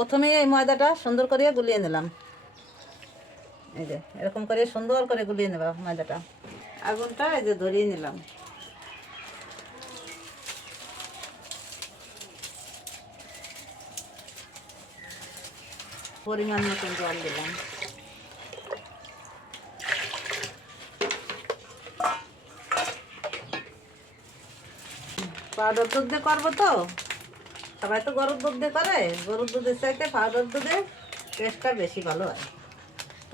প্রথমে এই ময়দাটা সুন্দর করে গুলিয়ে নিলাম। এই যে এরকম করে সুন্দর করে গুলিয়ে নেবা ময়দাটা। আগুনটা এই যে ধরিয়ে নিলাম। পরিমাণ মতন জল দিলাম। পাউডার দুধ দিয়ে করবো তো, সবাই তো গরুর দুধ দিয়ে করে। গরুর দুধের চাইতে পাউডার দুধে টেস্টটা বেশি ভালো হয়।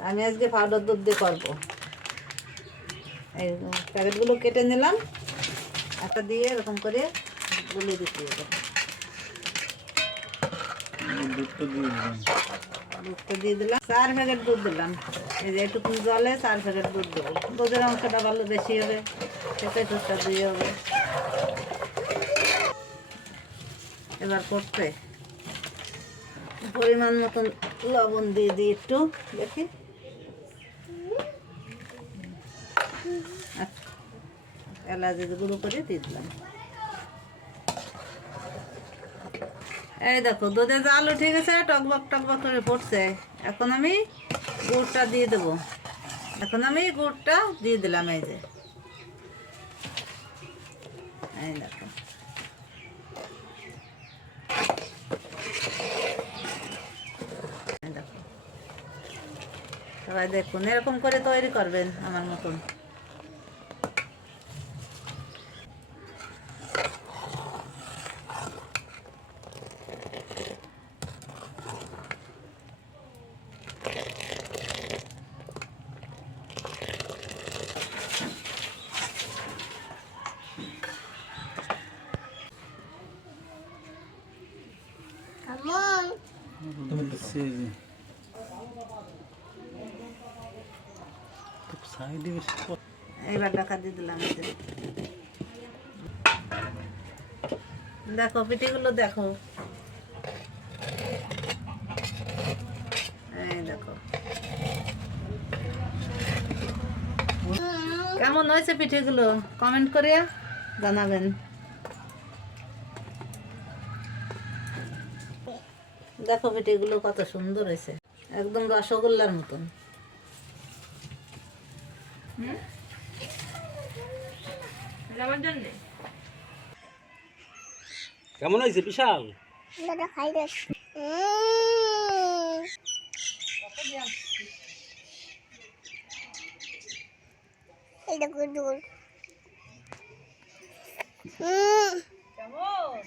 আমি আজকে পাউডার দুধ দিয়ে করবো। এই প্যাকেটগুলো কেটে নিলাম, একটা দিয়ে এরকম করে গুলিয়ে দিতে হবে। দুধটা দিয়ে দিলাম, 4 প্যাকেট দুধ দিলাম। এই যে একটু জলে 4 প্যাকেট দুধ দেবো। দুধের অংশটা ভালো বেশি হবে, সেটাই দুধটা দিয়ে হবে। এবার করতে পরিমাণ মতন লবণ দিয়ে দিই, একটু দেখি। এলাচ গুঁড়ো করে দিয়ে দিলাম। এই দেখো দুধে জাল উঠে গেছে, টকবক টকবক করে পড়ছে। এখন আমি গুড়টা দিয়ে দেবো। এখন আমি গুড়টা দিয়ে দিলাম। এই যে এই দেখো, এই দেখো সবাই দেখুন, এরকম করে তৈরি করবেন আমার মতন। এইবার ঢাকা দিয়ে দিলাম। দেখো পিঠেগুলো দেখো, এই দেখো কেমন হয়েছে পিঠেগুলো, কমেন্ট করে জানাবেন। দেখো পিঠেগুলো কত সুন্দর হয়েছে, একদম রসগোল্লার মতন। কেমন হয়েছে বিশাল? কেমন